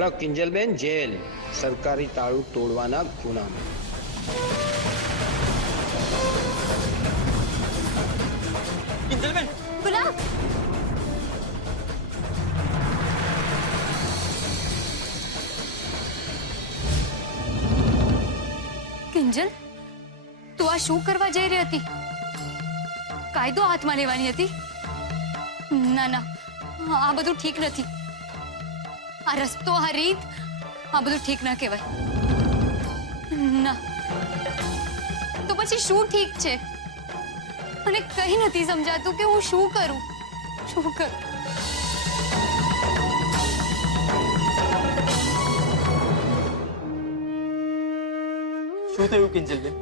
ચાલો કિંજલબેન જેલ, સરકારી તાળું તોડવાના ગુનામાં. કિંજલબેન, ગુલાબ, કિંજલ, તું આ શું કરવા જઈ રહી હતી? કાયદો હાથમાં લેવાની હતી? ના ના, આ બધું ઠીક નથી. આ રસ્તો, આ રીત, આ બધું ઠીક ના કહેવાય. ના, તો પછી શું ઠીક છે? મને કઈ નથી સમજાતું કે હું શું કરું, શું કરું. શું થયું કિંજલબેન?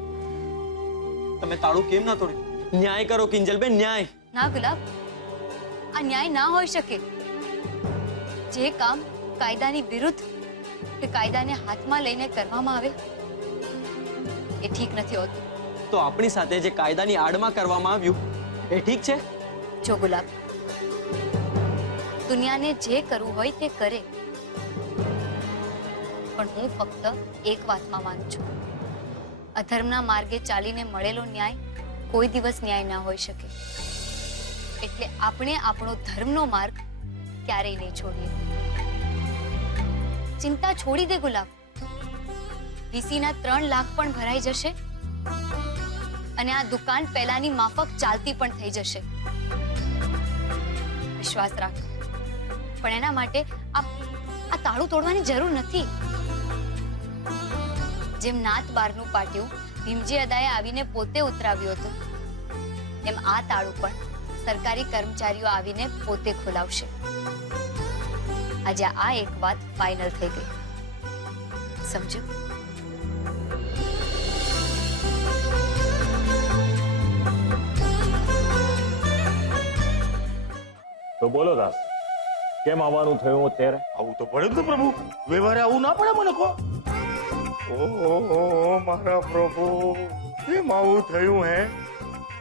તમે તાળું કેમ ના તોડ્યું? ન્યાય કરો કિંજલબેન, ન્યાય. ના ગુલાબ, આ ન્યાય ના હોઈ શકે. જે કામ કાયદાની વિરુદ્ધ કે કાયદાને હાથમાં લઈને કરવામાં આવે એ ઠીક નથી હોતું. તો આપણી સાથે જે કાયદાની આડમાં કરવામાં આવ્યું એ ઠીક છે? જો ગુલાબ, દુનિયાને જે કરવું હોય તે કરે, પણ હું ફક્ત એક વાતમાં માનું છું. અધર્મના માર્ગે ચાલીને મળેલો ન્યાય કોઈ દિવસ ન્યાય ના હોઈ શકે. એટલે આપણે આપણો ધર્મનો માર્ગ ક્યારેય નહીં છોડીએ. ચિંતા છોડી દે ગુલાબ. વીસીના 3 લાખ પણ ભરાઈ જશે અને આ દુકાન પહેલાની માફક ચાલતી પણ થઈ જશે. વિશ્વાસ રાખ. પણ એના માટે આ તાળું તોડવાની જરૂર નથી. જેમ નાત બારનું પાટિયું ભીમજી અદાએ આવીને પોતે ઉતરાવ્યું હતું, એમ આ તાળું પણ સરકારી કર્મચારીઓ આવીને પોતે ખોલાવશે. આજે આ એક વાત ફાઇનલ થઈ ગઈ. સમજો? તો બોલો દાસ, કેમ આવવાનું થયું અત્યારે? આવું તો પડે જ ને પ્રભુ, વ્યવહારે આવું ના પડે મને કહો. ઓહો મારા પ્રભુ, કેમ આવું થયું હે?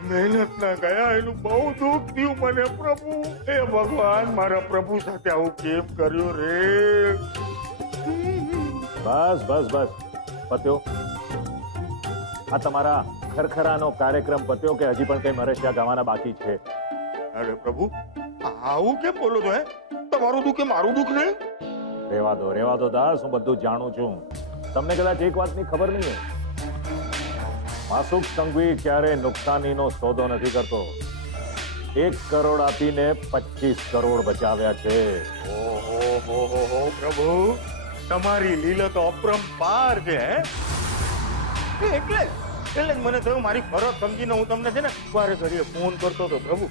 મહેનત ના ગયા એનું બહુ દુઃખ થયું મને પ્રભુ. હે ભગવાન, મારા પ્રભુ સાથે આવું કેમ કર્યું રે? બસ બસ બસ, પત્યો. આ તમારા ખરખરાનો કાર્યક્રમ પત્યો કે હજી પણ કઈ મરેશિયા ગાવાના બાકી છે? અરે પ્રભુ, આવું કેમ બોલો છો? હે, તમારું દુઃખ કે મારું દુઃખ નહીં? રેવા દો દાસ, હું બધું જાણું છું. તમને કદાચ એક વાતની ખબર નહીં હોય, માસુક સંઘવી ક્યારે નુકસાનીનો સોદો નથી કરતો. 1 કરોડ આપીને 25 કરોડ બચાવ્યા છે. ઓહો પ્રભુ, તમારી લીલા તો અપરંપાર છે. એટલે જ મને થયું મારી ફરજ સમજીને હું તમને છે ને વારે ઘડીએ ફોન કરતો હતો પ્રભુ.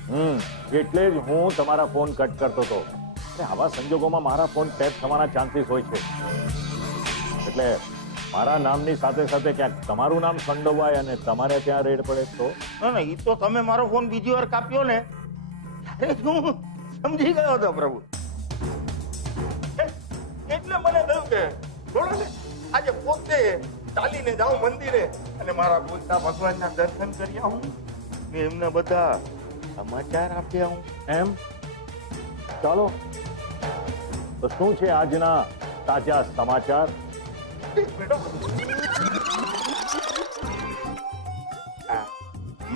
એટલે જ હું તમારા ફોન કટ કરતો હતો. આવા સંજોગોમાં મારા ફોન ટેપ થવાના ચાન્સીસ હોય છે. એટલે મારા નામની સાથે સાથે ક્યાંક તમારું નામ સંડોવાય અને તમારે ત્યાં રેડ પડે તો? ના, એ તો તમે મારો ફોન બીજી વાર કાપ્યો ને ત્યારે હું સમજી ગયો હતો પ્રભુ. એટલે મને થયું કે થોડો ને આજે પોતે ચાલીને જાઉં મંદિરે અને મારા બોલતા ભગવાનના દર્શન કરી આવું ને એમને બધા સમાચાર આપી આવું. એમ? ચાલો, તો શું છે આજના તાજા સમાચાર?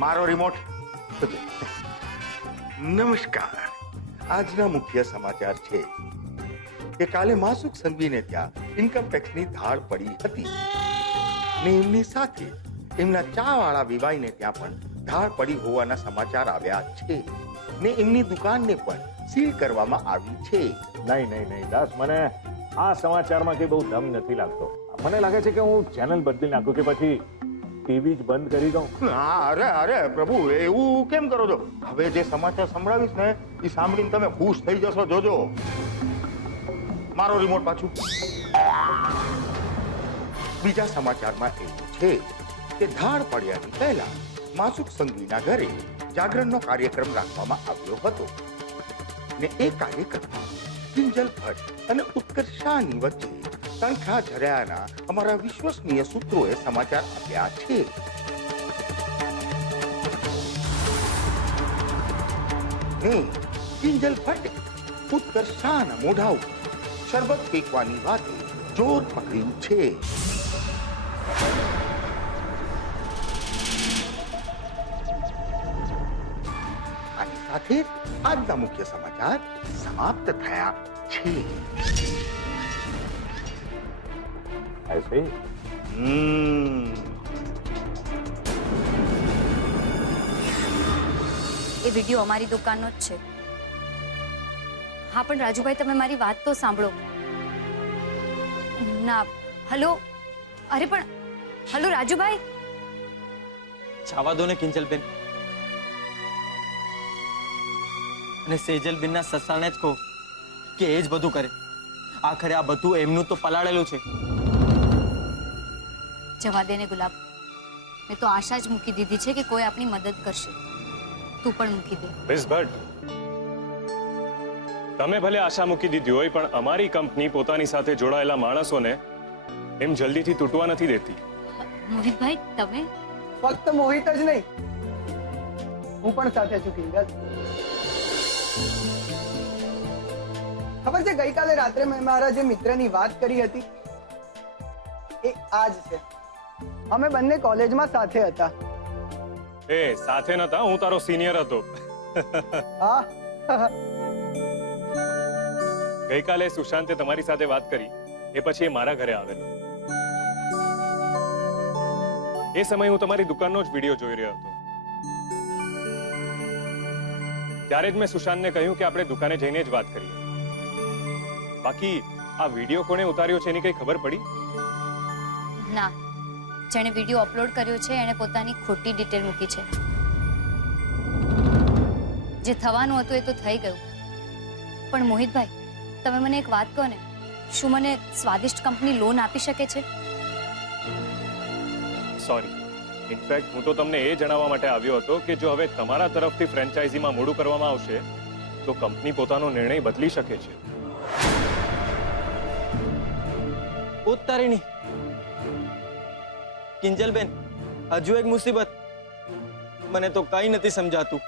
મારો રિમોટ. નમસ્કાર. આજના મુખ્ય સમાચાર છે કે કાલે માસુક સંઘવીને ત્યાં ઇન્કમ ટેક્સની ધાડ પડી હતી ને એમની સાથે એમના ચા વાળા વિવાઈને ત્યાં પણ ધાડ પડી હોવાના સમાચાર આવ્યા છે ને એમની દુકાનને પણ સીલ કરવામાં આવી છે. નહીં દાસ, મને આ સમાચારમાં કઈ બહુ દમ નથી લાગતો. મને લાગે છે કે હું ચેનલ બદલી નાખું કે પછી ટીવી જ બંધ કરી દઉં. અરે પ્રભુ, એવું કેમ કરો છો? હવે જે સમાચાર સંભળાવીશ ને એ સાંભળીને તમે ખુશ થઈ જશો. જોજો. મારો રિમોટ પાછું. બીજા સમાચારમાં એવું છે કે ધાડ પડ્યાની પહેલા માસુક સંઘવીના ઘરે જાગરણનો કાર્યક્રમ રાખવામાં આવ્યો હતો ને એ કાર્યક્રમમાં કિંજલ ભટ્ટ અને ઉત્કર્ષ શાહની વચ્ચે તણખા ઝર્યાના અમારા વિશ્વસનીય સૂત્રોએ સમાચાર આપ્યા છે. કિંજલ ભટ્ટે ઉત્કર્ષ શાહના મોઢા ઉપર શરબત ફેંકવાની વાતે જોર પકડ્યું છે. આની સાથે આજના મુખ્ય સમાચાર સમાપ્ત થયા છે. ऐसे ही એ વિડીયો અમારી દુકાનનો જ છે. હા પણ રાજુભાઈ, તમે મારી વાત તો સાંભળો. ના, હલો. અરે પણ હલો રાજુભાઈ. છાવા દો ને કિંજલબેન. અને સેજલબેનના સસાને જ કહો કે એ જ બધું કરે. આખરે આ બધું એમનું તો પલાળેલું છે. જવા દે ને ગુલાબ. મેં તો આશા જ મૂકી દીધી છે કે કોઈ આપણી મદદ કરશે. તું પણ મૂકી દે. મિસ ભટ્ટ, તમે ભલે આશા મૂકી દીધી હોય, પણ અમારી કંપની પોતાની સાથે જોડાયેલા માણસોને એમ જલ્દીથી તૂટવા નથી દેતી. મોહિતભાઈ, તમે ફક્ત મોહિત જ નહીં, હું પણ સાથે છું કિંજલ. ખબર છે, ગઈકાલે રાત્રે મેં મારા જે મિત્રની વાત કરી હતી એ આ જ છે. અમે બંને કોલેજમાં સાથે હતા. એ સાથે નતા, હું તારો સિનિયર હતો. હા. ગઈકાલે સુશાંતે તમારી સાથે વાત કરી, એ પછી એ મારા ઘરે આવેલો. એ સમયે હું તમારી દુકાનનો જ વિડીયો જોઈ રહ્યો હતો. ત્યારે જ મેં સુશાંતને કહ્યું કે આપણે દુકાને જઈને જ વાત કરીએ. બાકી આ વિડીયો કોણે ઉતાર્યો છે એની કઈ ખબર પડી? ના, જેણે વિડીયો અપલોડ કર્યો છે એણે પોતાની ખોટી ડિટેલ મૂકી છે. જે થવાનું હતું એ તો થઈ ગયું. પણ મોહિતભાઈ, તમે મને એક વાત કહો ને, શું મને સ્વાદિષ્ટ કંપની લોન આપી શકે છે? સોરી, ઇનફેક્ટ હું તો તમને એ જણાવવા માટે આવ્યો હતો કે જો હવે તમારા તરફથી ફ્રેન્ચાઇઝીમાં મોડું કરવામાં આવશે તો કંપની પોતાનો નિર્ણય બદલી શકે છે. ઉતારીની કિંજલબેન, હજુ એક મુસીબત. મને તો કઈ નથી સમજાતું.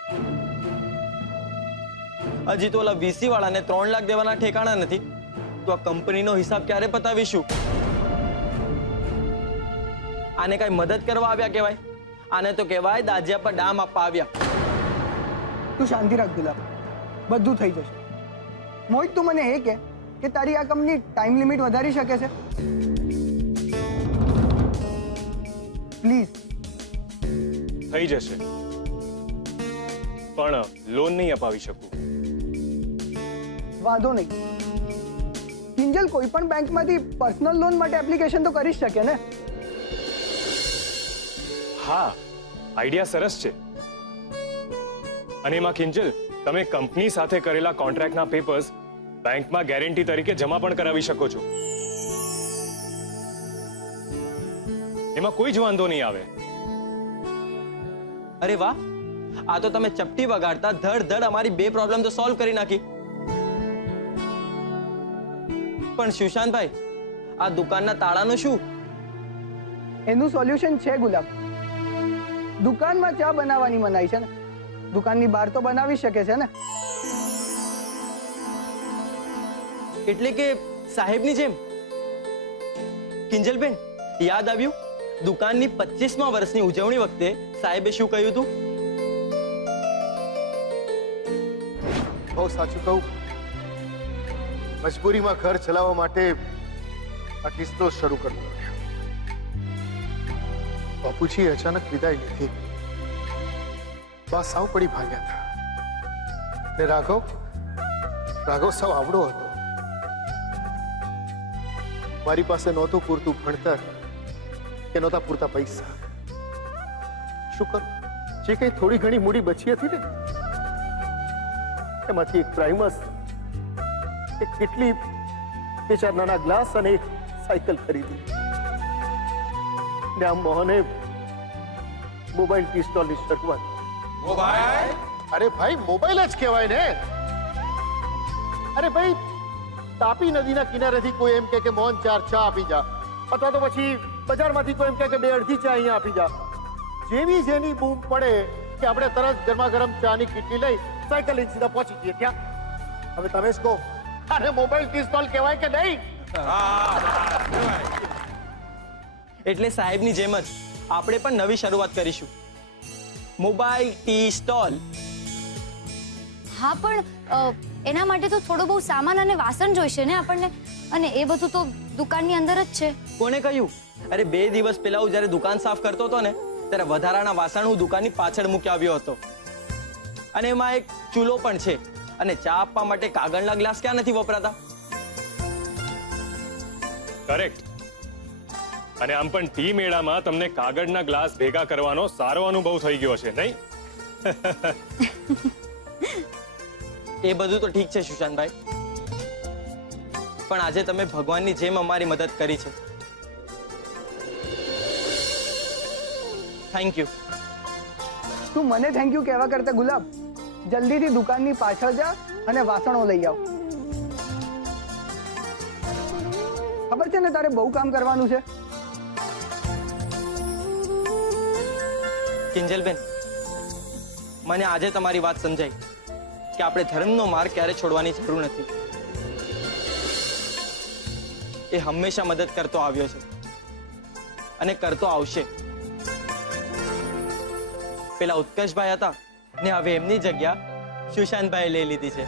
હજી તો ઓલા વીસી વાળાને 3 લાખ દેવાના ઠેકાણા નથી, તો આ કંપનીનો હિસાબ ક્યારે પતાવીશું? આને કઈ મદદ કરવા આવ્યા કહેવાય? આને તો કહેવાય દાજિયા પર ડામ આપવા આવ્યા. તું શાંતિ રાખ ગુલાબ, બધું થઈ જશે. મોહિત, તું મને એ કે તારી આ કંપની ટાઈમ લિમિટ વધારી શકે છે? પ્લીઝ. થઈ જશે, પણ લોન નહીં અપાવી શકું. વાંધો નહીં. કિંજલ કોઈ પણ બેંકમાંથી પર્સનલ લોન માટે એપ્લિકેશન તો કરી જ શકે ને? હા, આઈડિયા સરસ છે. અને એમાં કિંજલ, તમે કંપની સાથે કરેલા કોન્ટ્રાક્ટના પેપર્સ બેંકમાં ગેરંટી તરીકે જમા પણ કરાવી શકો છો. એમાં કોઈ જ વાંધો નહીં આવે. અરે વાહ, આ તો તમે ચપટી વગાડતા ધડ અમારી 2 પ્રોબ્લેમ તો સોલ્વ કરી નાખી. પણ સુશાંતભાઈ, આ દુકાનના તાળાનું શું? એનું સોલ્યુશન છે ગુલાબ. દુકાનમાં ચા બનાવવાની મનાઈ છે ને, દુકાનની બહાર તો બનાવી શકે છે ને. એટલે કે સાહેબની જેમ. કિંજલબેન, યાદ આવ્યું? દુકાનની 25મા વર્ષની ઉજવણી વખતે સાહેબે શું કહ્યું હતું? બહુ સાચું કહું, મજબૂરીમાં ઘર ચલાવવા માટે આ કિસ્સો શરૂ કરવો પડ્યો. બાપુજી અચાનક વિદાય લીધી. બા સાવ પડી ભાગ્યા હતા. ને રાઘવ સાવ આવડો હતો. મારી પાસે નહોતું પૂરતું ભણતર કે નહોતા પૂરતા પૈસા. શું કરું? જે કઈ થોડી ઘણી મૂડી બચી હતી ને એમાંથી એક પ્રાઇમસ, એક કેટલી, 2-4 નાના ગ્લાસ અને એક સાયકલ ખરીદી. ને આમ મોહને મોબાઈલ ટી સ્ટોલની શરૂઆત. મોબાઈલ? અરે ભાઈ, મોબાઈલ જ કહેવાય ને. અરે ભાઈ, તાપી નદીના કિનારેથી કોઈ એમ કે મોહન 4 ચા આપી જા, અથવા તો પછી બજારમાંથી કોઈ એમ કે 2 અડધી ચા અહીંયા આપી જા. જેની બૂમ પડે કે આપણે તરત ગરમા ગરમ ચાની કીટલી લઈ સાયકલ લઈને સીધા પહોંચી જઈએ ત્યાં. હવે તમે જ કહો આને મોબાઈલ ટી સ્ટોલ કહેવાય કે નહીં? એટલે સાહેબની જેમ જ આપણે પણ નવી શરૂઆત કરીશું, મોબાઈલ ટી સ્ટોલ. હા, પણ એના માટે તો થોડો બહુ સામાન અને વાસણ જોઈશે ને આપણને, અને એ બધું તો દુકાનની અંદર જ છે. કોને કહ્યું? અરે 2 દિવસ પહેલા હું જ્યારે દુકાન સાફ કરતો હતો ને, ત્યારે વધારાના વાસણ હું દુકાનની પાછળ મૂકી આવ્યો હતો. અને એમાં એક ચૂલો પણ છે, અને ચા આપવા માટે કાગળના ગ્લાસ ક્યાં નથી વપરાતા? કરેક્ટ. અને આમ પણ ટી મેળામાં તમને કાગળના ગ્લાસ ભેગા કરવાનો સારો અનુભવ થઈ ગયો છે, નહીં? એ બધું તો ઠીક છે સુશાંતભાઈ, પણ આજે તમે ભગવાનની જેમ અમારી મદદ કરી છે. Thank you. તું મને થેન્ક યુ કહેવા કરતા ગુલાબ, જલ્દીથી દુકાનની પાછળ જા અને વાસણો લઈ આવ. ખબર છે ને તારે બહુ કામ કરવાનું છે. કિંજલબેન, મને આજે તમારી વાત સમજાઈ કે આપણે ધર્મનો માર્ગ ક્યારે છોડવાની જરૂર નથી. એ હંમેશા મદદ કરતો આવ્યો છે અને કરતો આવશે. પેલા ઉત્કર્ષભાઈ હતા ને હવે એમની જગ્યા સુશાંતભાઈ લઈ લીધી છે.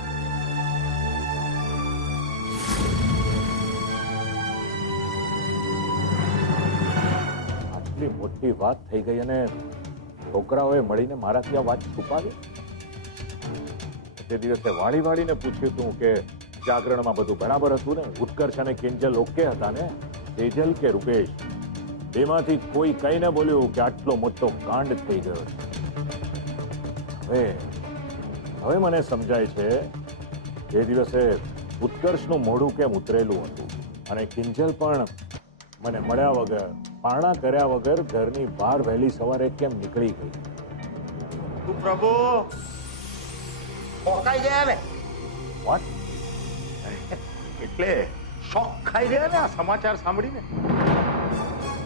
આટલી મોટી વાત થઈ ગઈ અને છોકરાઓએ મળીને મારાથી આ વાત છુપાવી. તે દિવસે વાળીને પૂછ્યું હતું કે જાગરણમાં બધું બરાબર હતું ને? ઉત્કર્ષ અને કિંજલ ઓકે હતા ને? તેજલ કે રૂપેશ, બેમાંથી કોઈ કઈ ન બોલ્યું કે આટલો મોટો કાંડ થઈ ગયો છે. હવે મને સમજાય છે એ દિવસે ઉત્કર્ષનું મોઢું કેમ ઉતરેલું હતું અને કિંજલ પણ મને મળ્યા વગર, પારણા કર્યા વગર ઘરની બહાર વહેલી સવારે કેમ નીકળી ગઈ. તું પ્રભુ પોકાઈ ગયા ને? વોટ? એટલે શોક ખાઈ ગયા ને આ સમાચાર સાંભળીને?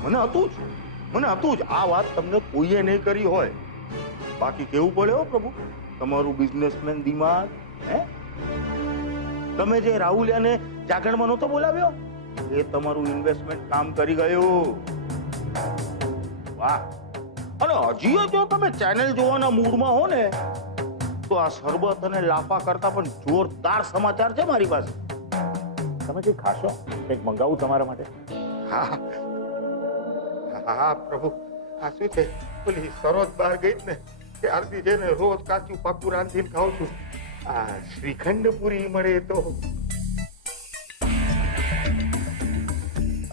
મને હતું જ આ વાત તમને કોઈએ નહીં કરી હોય. બાકી કેવું પડે હો પ્રભુ તમારું બિઝનેસમેન દિમાગ. હે, તમે જે રાહુલિયાને જાગરણમાં નહોતો બોલાવ્યો, એ તમારું ઇન્વેસ્ટમેન્ટ કામ કરી ગયું. વાહ! અને હજી જો તમે ચેનલ જોવાના મૂડમાં હો ને, તો આ શરબત અને લાફા કરતા પણ જોરદાર સમાચાર છે મારી પાસે. તમે કઈ ખાશો? કંઈક મંગાવું તમારા માટે? હા પ્રભુ, આ શું છે, પેલી સરોજ બહાર ગઈ ને ત્યારથી છે ને રોજ કાચું પાકું રાંધીને ખાઉં છું. આ શ્રીખંડ પૂરી મળે તો.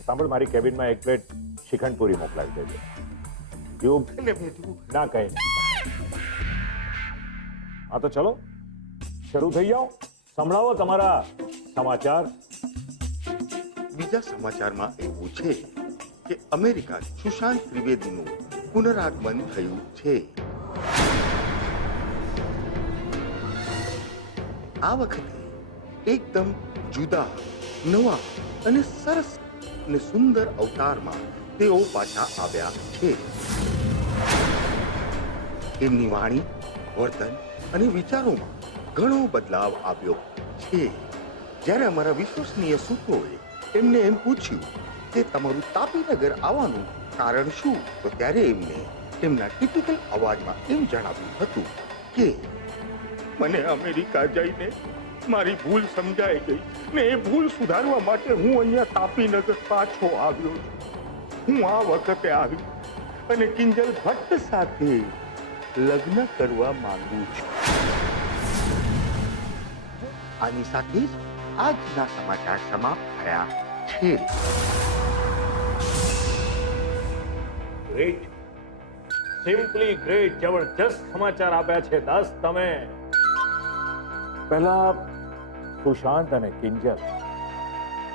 સાંભળ, મારી કેબિનમાં એક પ્લેટ શ્રીખંડ પૂરી મોકલાવી દેજો. ના કઈ. હા તો ચલો શરૂ થઈ જાઓ, સંભળાવો તમારા સમાચાર. બીજા સમાચારમાં એવું છે કે અમેરિકા સુશાંત ત્રિવેદીનું પુનરાગમન થયું છે. આ વખતે એકદમ જુદા, નવા અને સરસ અને સુંદર અવતારમાં તેઓ પાછા આવ્યા છે. એમની વાણી, વર્તન અને વિચારોમાં ઘણો બદલાવ આવ્યો છે. જ્યારે અમારા વિશ્વસનીય સૂત્રોએ એમને એમ પૂછ્યું કે તમારું તાપીનગર આવવાનું કારણ શું, તો ત્યારે એમને તેમના ટિપિકલ અવાજમાં એમ જણાવ્યું હતું કે મને અમેરિકા જઈને મારી ભૂલ સમજાઈ ગઈ ને એ ભૂલ સુધારવા માટે હું અહીંયા તાપીનગર પાછો આવ્યો છું. હું આ વખતે આવી અને કિંજલ ભટ્ટ સાથે લગ્ન કરવા માંગુ છું. આની સાથે જ આજના સમાચાર સમાપ્ત થયા છે. ગ્રેટ, સિમ્પલી ગ્રેટ, જબરજસ્ત સમાચાર આપ્યા છે દસ તમે. પહેલા સુશાંત અને કિંજલ,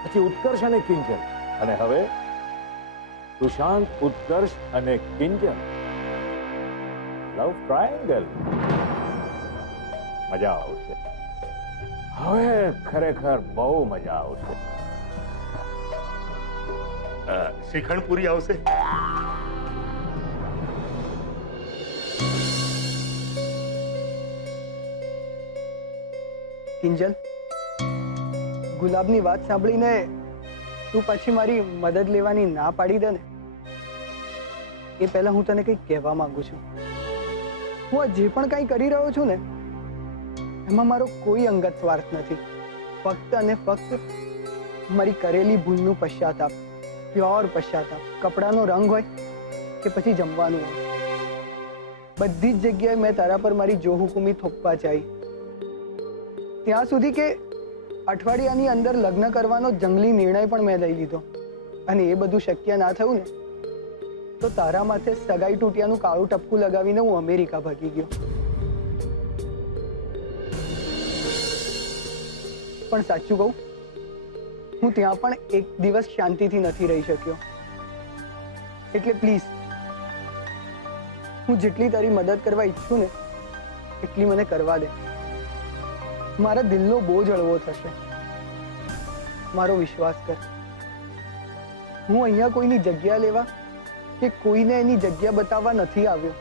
પછી ઉત્કર્ષ અને કિંજલ, અને હવે સુશાંત, ઉત્કર્ષ અને કિંજલ. લવ ટ્રાયેંગલ. મજા આવશે. હવે ખરેખર બહુ મજા આવશે. શ્રીખંડ પૂરી આવશે. કિંજલ, ગુલાબની વાત સાંભળીને તું પછી મારી મદદ લેવાની ના પાડી દે ને, એ પહેલા હું તને કંઈક કહેવા માંગુ છું. હું આ જે પણ કંઈ કરી રહ્યો છું ને, એમાં મારો કોઈ અંગત સ્વાર્થ નથી. ફક્ત અને ફક્ત મારી કરેલી ભૂલનું પશ્ચાતાપ, પ્યોર પશ્ચાતાપ. કપડાનો રંગ હોય કે પછી જમવાનું હોય, બધી જ જગ્યાએ મેં તારા પર મારી જોહુકુમી થોપવા ચાહી. ત્યાં સુધી કે અઠવાડિયાની અંદર લગ્ન કરવાનો જંગલી નિર્ણય પણ મેં લઈ લીધો. અને એ બધું શક્ય ના થયું ને, તો તારા માથે સગાઈ તૂટ્યાનું કાળું ટપકું લગાવીને હું અમેરિકા ભાગી ગયો. પણ સાચું કહું, હું ત્યાં પણ એક દિવસ શાંતિથી નથી રહી શક્યો. એટલે પ્લીઝ, હું જેટલી તારી મદદ કરવા ઈચ્છું ને, એટલી મને કરવા દે. મારા દિલનો બોજ હળવો થશે. મારો વિશ્વાસ કર. હું અહીંયા કોઈની જગ્યા લેવા કે કોઈને એની જગ્યા બતાવવા નથી આવ્યો.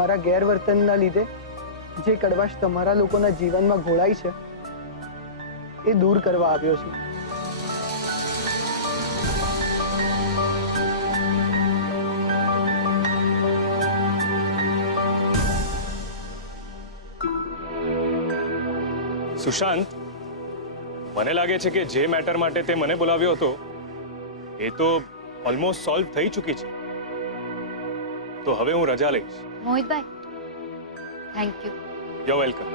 મારા ગેરવર્તનના લીધે જે કડવાશ તમારા લોકોના જીવનમાં ઘોળાઈ છે, એ દૂર કરવા આવ્યો છું. સુશાંત, મને લાગે છે કે જે મેટર માટે તે મને બોલાવ્યો હતો એ તો ઓલમોસ્ટ સોલ્વ થઈ ચૂકી છે. તો હવે હું રજા લઈશ. મોહિતભાઈ, thank you. You welcome.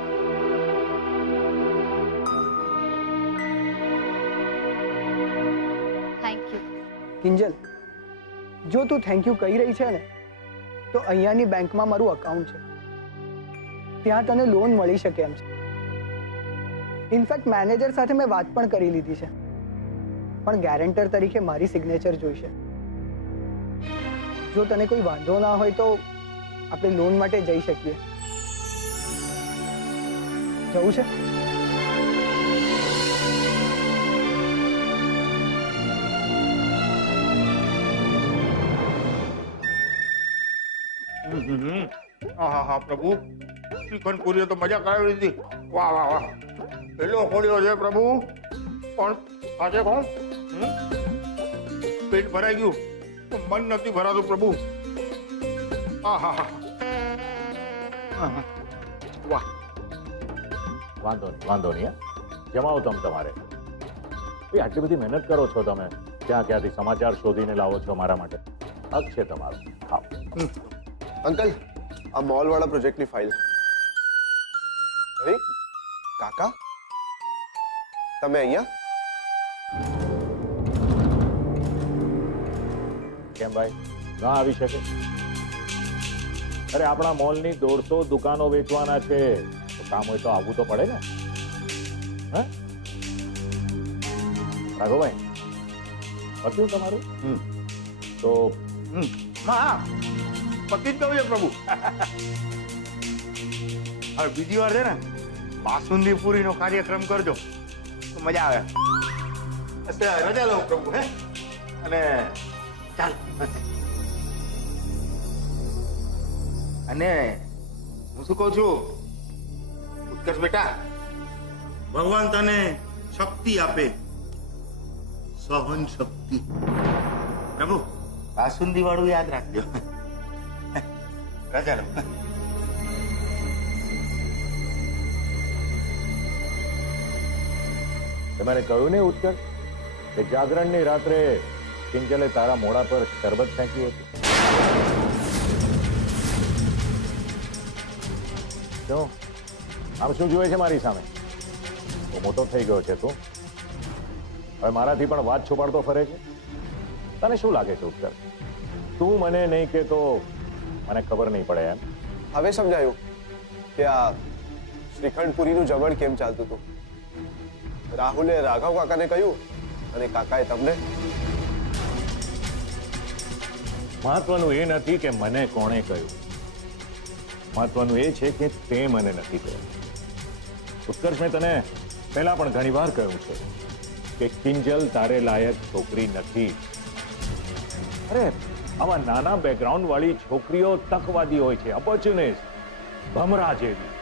Thank you. Kinjal, જો તું થેન્ક યુ કહી રહી છે ને, તો અહીંયાની બેંકમાં મારું અકાઉન્ટ છે. ત્યાં તને લોન મળી શકે એમ છે. ઇનફેક્ટ મેનેજર સાથે મેં વાત પણ કરી લીધી છે, પણ ગેરેન્ટર તરીકે મારી સિગ્નેચર જોઈશે. જો તને કોઈ વાંધો ના હોય તો આપણે લોન માટે જઈ શકીએ. જવું છે? હા પ્રભુ, શ્રીખંડ પૂરીએ તો મજા કરાવી દીધી. વાહ વાહ વાહ, એટલો ખોલ્યો છે પ્રભુ. પણ આજે કહું, પેટ ભરાઈ ગયું, મન નથી ભરાતું પ્રભુ. હા હા હા, વાહ. વાંધો નહીં. જમાવો તમે તમારે. આટલી બધી મહેનત કરો છો તમે, ક્યાંથી સમાચાર શોધીને લાવો છો મારા માટે. હક છે તમારો. ખાઓ. અંકલ, આ મોલ વાળા પ્રોજેક્ટની ફાઇલ. અરે કાકા, તમે અહીંયા? કેમ ભાઈ, ના આવી શકે? અરે આપણા મોલની 150 દુકાનો વેચવાના છે, તો કામ હોય તો આવવું તો પડે ને. હા રાઘવભાઈ, પત્યું તમારું? તો હા, પતિ જ કહું છે પ્રભુ. હવે બીજી વાર છે ને, બાસુંદી પૂરીનો કાર્યક્રમ કરજો તો મજા આવે. રજા લઉં પ્રભુ. હે, અને ચાલ. અને હું શું કહું છું, ઉત્કર્ષ બેટા, ભગવાન તને શક્તિ આપે, સહન શક્તિ. પ્રભુ, બાસુંદી વાળું યાદ રાખજો. રજા લઉં. તમારે કહ્યું ને ઉત્કર્ષ, કે જાગરણની રાત્રે કિંજલે તારા મોઢા પર શરબત ફેંક્યું હતું. શું આમ શું જુએ છે મારી સામે? તો મોટો થઈ ગયો છે તું, હવે મારાથી પણ વાત છુપાડતો ફરે છે. તને શું લાગે છે ઉત્કર્ષ, તું મને નહીં કે તો મને ખબર નહીં પડે એમ? હવે સમજાયું કે આ શ્રીખંડ પુરીનું જમણ કેમ ચાલતું હતું. રાહુલે રાઘવ કાકાને કહ્યું અને કાકાએ તમને. મહત્વનું એ નથી કે મને કોણે કહ્યું, મહત્વનું એ છે કે તે મને નથી કહ્યું. ઉત્કર્ષ, મેં તને પહેલા પણ ઘણી વાર કહ્યું છે કે કિંજલ તારે લાયક છોકરી નથી. અરે આવા નાના બેકગ્રાઉન્ડ વાળી છોકરીઓ તકવાદી હોય છે, ઓપોર્ચ્યુનિસ્ટ, ભમરા જેવી.